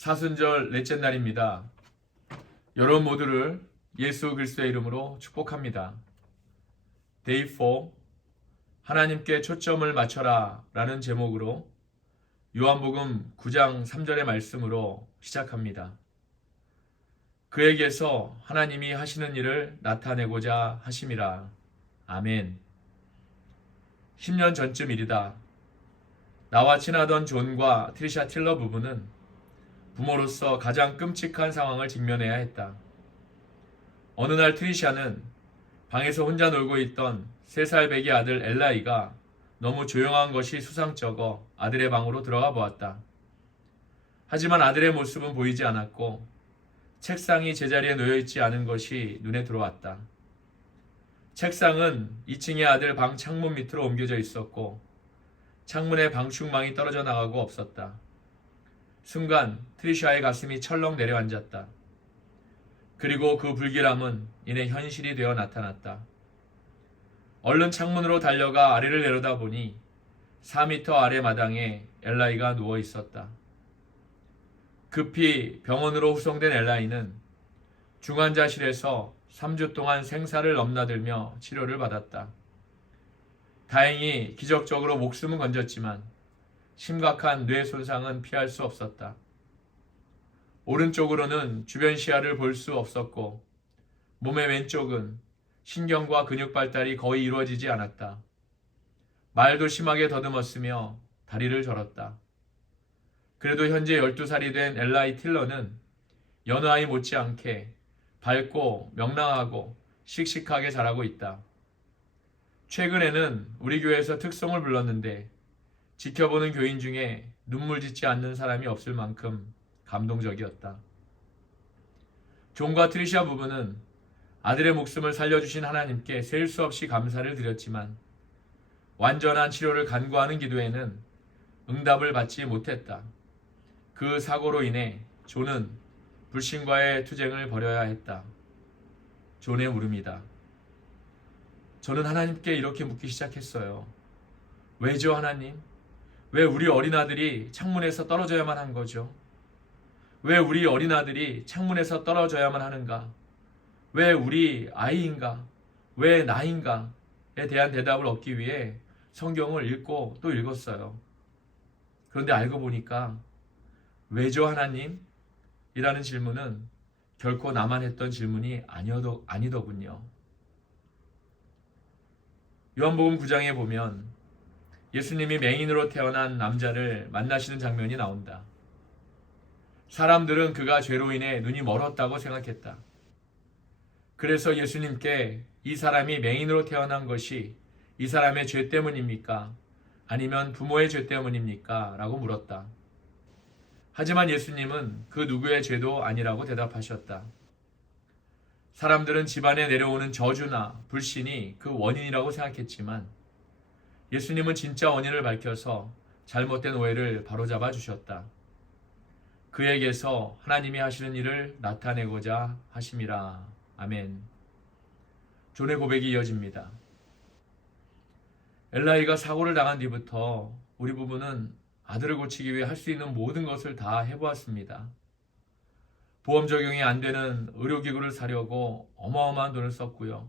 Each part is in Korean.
사순절 넷째 날입니다. 여러분 모두를 예수 그리스도의 이름으로 축복합니다. Day 4 하나님께 초점을 맞춰라 라는 제목으로 요한복음 9장 3절의 말씀으로 시작합니다. 그에게서 하나님이 하시는 일을 나타내고자 하심이라. 아멘. 10년 전쯤 일이다. 나와 친하던 존과 트리샤 틸러 부부는 부모로서 가장 끔찍한 상황을 직면해야 했다. 어느 날 트리샤는 방에서 혼자 놀고 있던 3살 배기 아들 엘라이가 너무 조용한 것이 수상쩍어 아들의 방으로 들어가 보았다. 하지만 아들의 모습은 보이지 않았고 책상이 제자리에 놓여있지 않은 것이 눈에 들어왔다. 책상은 2층의 아들 방 창문 밑으로 옮겨져 있었고 창문에 방충망이 떨어져 나가고 없었다. 순간 트리샤의 가슴이 철렁 내려앉았다. 그리고 그 불길함은 이내 현실이 되어 나타났다. 얼른 창문으로 달려가 아래를 내려다보니 4m 아래 마당에 엘라이가 누워 있었다. 급히 병원으로 후송된 엘라이는 중환자실에서 3주 동안 생사를 넘나들며 치료를 받았다. 다행히 기적적으로 목숨은 건졌지만 심각한 뇌 손상은 피할 수 없었다. 오른쪽으로는 주변 시야를 볼 수 없었고 몸의 왼쪽은 신경과 근육 발달이 거의 이루어지지 않았다. 말도 심하게 더듬었으며 다리를 저렸다. 그래도 현재 12살이 된 엘라이 틸러는 여느 아이 못지않게 밝고 명랑하고 씩씩하게 자라고 있다. 최근에는 우리 교회에서 특송을 불렀는데 지켜보는 교인 중에 눈물 짓지 않는 사람이 없을 만큼 감동적이었다. 존과 트리샤 부부는 아들의 목숨을 살려주신 하나님께 셀 수 없이 감사를 드렸지만 완전한 치료를 간구하는 기도에는 응답을 받지 못했다. 그 사고로 인해 존은 불신과의 투쟁을 벌여야 했다. 존의 물음이다. 저는 하나님께 이렇게 묻기 시작했어요. 왜죠, 하나님? 왜 우리 어린아들이 창문에서 떨어져야만 한 거죠? 왜 우리 어린아들이 창문에서 떨어져야만 하는가? 왜 우리 아이인가? 왜 나인가?에 대한 대답을 얻기 위해 성경을 읽고 또 읽었어요. 그런데 알고 보니까 왜죠, 하나님? 이라는 질문은 결코 나만 했던 질문이 아니더군요. 요한복음 9장에 보면 예수님이 맹인으로 태어난 남자를 만나시는 장면이 나온다. 사람들은 그가 죄로 인해 눈이 멀었다고 생각했다. 그래서 예수님께 이 사람이 맹인으로 태어난 것이 이 사람의 죄 때문입니까? 아니면 부모의 죄 때문입니까? 라고 물었다. 하지만 예수님은 그 누구의 죄도 아니라고 대답하셨다. 사람들은 집안에 내려오는 저주나 불신이 그 원인이라고 생각했지만 예수님은 진짜 원인을 밝혀서 잘못된 오해를 바로잡아 주셨다. 그에게서 하나님이 하시는 일을 나타내고자 하심이라. 아멘. 존의 고백이 이어집니다. 엘라이가 사고를 당한 뒤부터 우리 부부는 아들을 고치기 위해 할 수 있는 모든 것을 다 해보았습니다. 보험 적용이 안 되는 의료기구를 사려고 어마어마한 돈을 썼고요.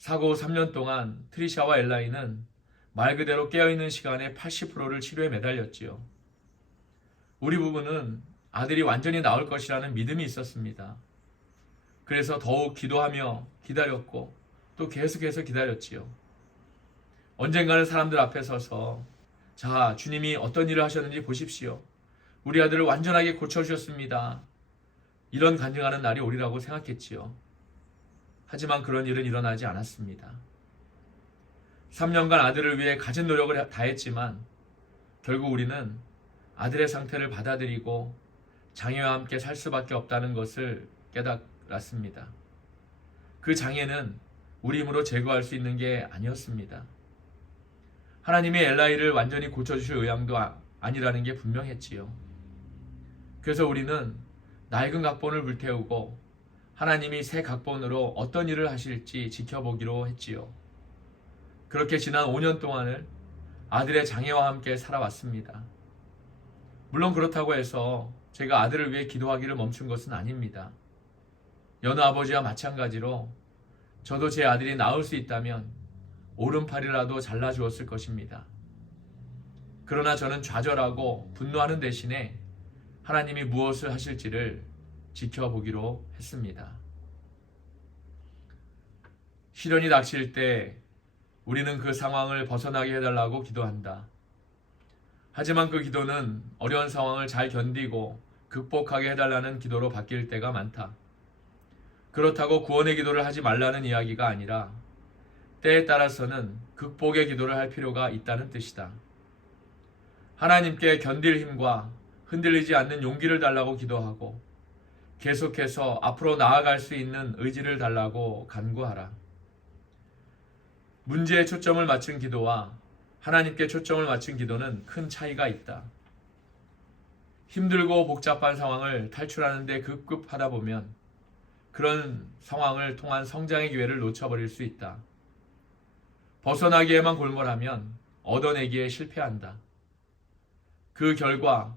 사고 후 3년 동안 트리샤와 엘라이는 말 그대로 깨어있는 시간의 80%를 치료에 매달렸지요. 우리 부부는 아들이 완전히 나을 것이라는 믿음이 있었습니다. 그래서 더욱 기도하며 기다렸고 또 계속해서 기다렸지요. 언젠가는 사람들 앞에 서서 자, 주님이 어떤 일을 하셨는지 보십시오. 우리 아들을 완전하게 고쳐주셨습니다. 이런 간증하는 날이 오리라고 생각했지요. 하지만 그런 일은 일어나지 않았습니다. 3년간 아들을 위해 가진 노력을 다했지만 결국 우리는 아들의 상태를 받아들이고 장애와 함께 살 수밖에 없다는 것을 깨달았습니다. 그 장애는 우리 힘으로 제거할 수 있는 게 아니었습니다. 하나님이 엘라이를 완전히 고쳐주실 의향도 아니라는 게 분명했지요. 그래서 우리는 낡은 각본을 불태우고 하나님이 새 각본으로 어떤 일을 하실지 지켜보기로 했지요. 그렇게 지난 5년 동안을 아들의 장애와 함께 살아왔습니다. 물론 그렇다고 해서 제가 아들을 위해 기도하기를 멈춘 것은 아닙니다. 여느 아버지와 마찬가지로 저도 제 아들이 나을 수 있다면 오른팔이라도 잘라주었을 것입니다. 그러나 저는 좌절하고 분노하는 대신에 하나님이 무엇을 하실지를 지켜보기로 했습니다. 시련이 닥칠 때 우리는 그 상황을 벗어나게 해달라고 기도한다. 하지만 그 기도는 어려운 상황을 잘 견디고 극복하게 해달라는 기도로 바뀔 때가 많다. 그렇다고 구원의 기도를 하지 말라는 이야기가 아니라 때에 따라서는 극복의 기도를 할 필요가 있다는 뜻이다. 하나님께 견딜 힘과 흔들리지 않는 용기를 달라고 기도하고 계속해서 앞으로 나아갈 수 있는 의지를 달라고 간구하라. 문제에 초점을 맞춘 기도와 하나님께 초점을 맞춘 기도는 큰 차이가 있다. 힘들고 복잡한 상황을 탈출하는 데 급급하다 보면 그런 상황을 통한 성장의 기회를 놓쳐버릴 수 있다. 벗어나기에만 골몰하면 얻어내기에 실패한다. 그 결과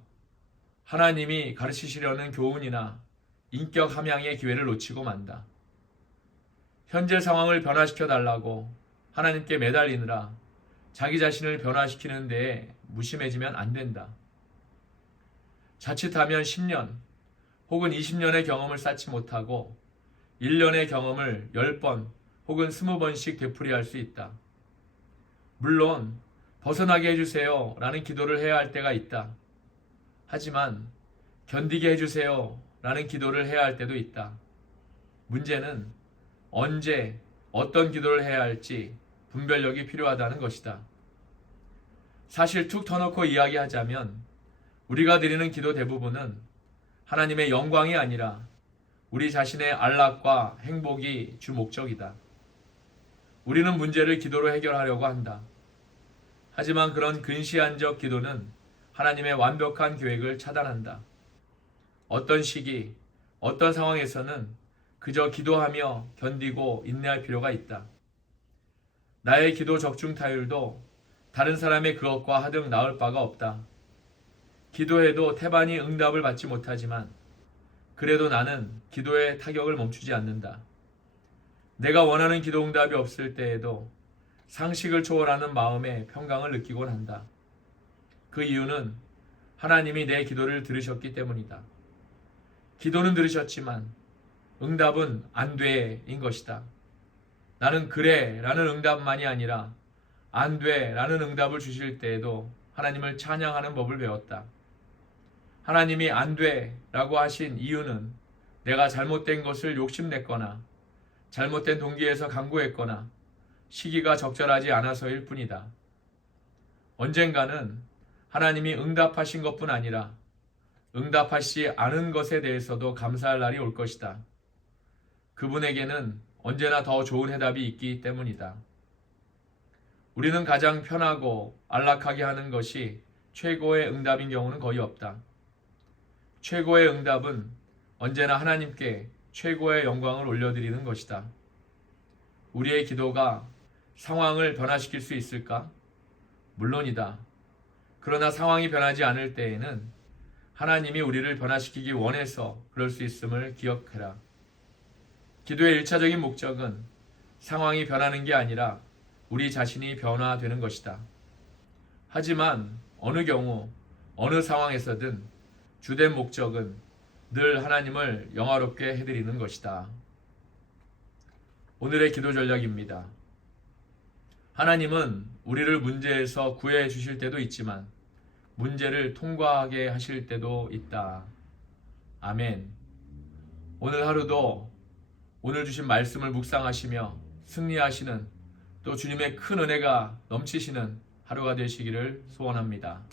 하나님이 가르치시려는 교훈이나 인격 함양의 기회를 놓치고 만다. 현재 상황을 변화시켜 달라고 하나님께 매달리느라 자기 자신을 변화시키는 데에 무심해지면 안 된다. 자칫하면 10년 혹은 20년의 경험을 쌓지 못하고 1년의 경험을 10번 혹은 20번씩 되풀이할 수 있다. 물론 벗어나게 해주세요 라는 기도를 해야 할 때가 있다. 하지만 견디게 해주세요 라는 기도를 해야 할 때도 있다. 문제는 언제 어떤 기도를 해야 할지 분별력이 필요하다는 것이다. 사실 툭 터놓고 이야기하자면 우리가 드리는 기도 대부분은 하나님의 영광이 아니라 우리 자신의 안락과 행복이 주 목적이다. 우리는 문제를 기도로 해결하려고 한다. 하지만 그런 근시안적 기도는 하나님의 완벽한 계획을 차단한다. 어떤 시기, 어떤 상황에서는 그저 기도하며 견디고 인내할 필요가 있다. 나의 기도 적중 타율도 다른 사람의 그것과 하등 나을 바가 없다. 기도해도 태반이 응답을 받지 못하지만 그래도 나는 기도의 타격을 멈추지 않는다. 내가 원하는 기도 응답이 없을 때에도 상식을 초월하는 마음의 평강을 느끼곤 한다. 그 이유는 하나님이 내 기도를 들으셨기 때문이다. 기도는 들으셨지만 응답은 안 돼인 것이다. 나는 그래 라는 응답만이 아니라 안 돼 라는 응답을 주실 때에도 하나님을 찬양하는 법을 배웠다. 하나님이 안 돼 라고 하신 이유는 내가 잘못된 것을 욕심냈거나 잘못된 동기에서 강구했거나 시기가 적절하지 않아서일 뿐이다. 언젠가는 하나님이 응답하신 것뿐 아니라 응답하시지 않은 것에 대해서도 감사할 날이 올 것이다. 그분에게는 언제나 더 좋은 해답이 있기 때문이다. 우리는 가장 편하고 안락하게 하는 것이 최고의 응답인 경우는 거의 없다. 최고의 응답은 언제나 하나님께 최고의 영광을 올려드리는 것이다. 우리의 기도가 상황을 변화시킬 수 있을까? 물론이다. 그러나 상황이 변하지 않을 때에는 하나님이 우리를 변화시키기 원해서 그럴 수 있음을 기억해라. 기도의 1차적인 목적은 상황이 변하는 게 아니라 우리 자신이 변화되는 것이다. 하지만 어느 경우, 어느 상황에서든 주된 목적은 늘 하나님을 영화롭게 해드리는 것이다. 오늘의 기도 전략입니다. 하나님은 우리를 문제에서 구해 주실 때도 있지만 문제를 통과하게 하실 때도 있다. 아멘. 오늘 하루도 오늘 주신 말씀을 묵상하시며 승리하시는 또 주님의 큰 은혜가 넘치시는 하루가 되시기를 소원합니다.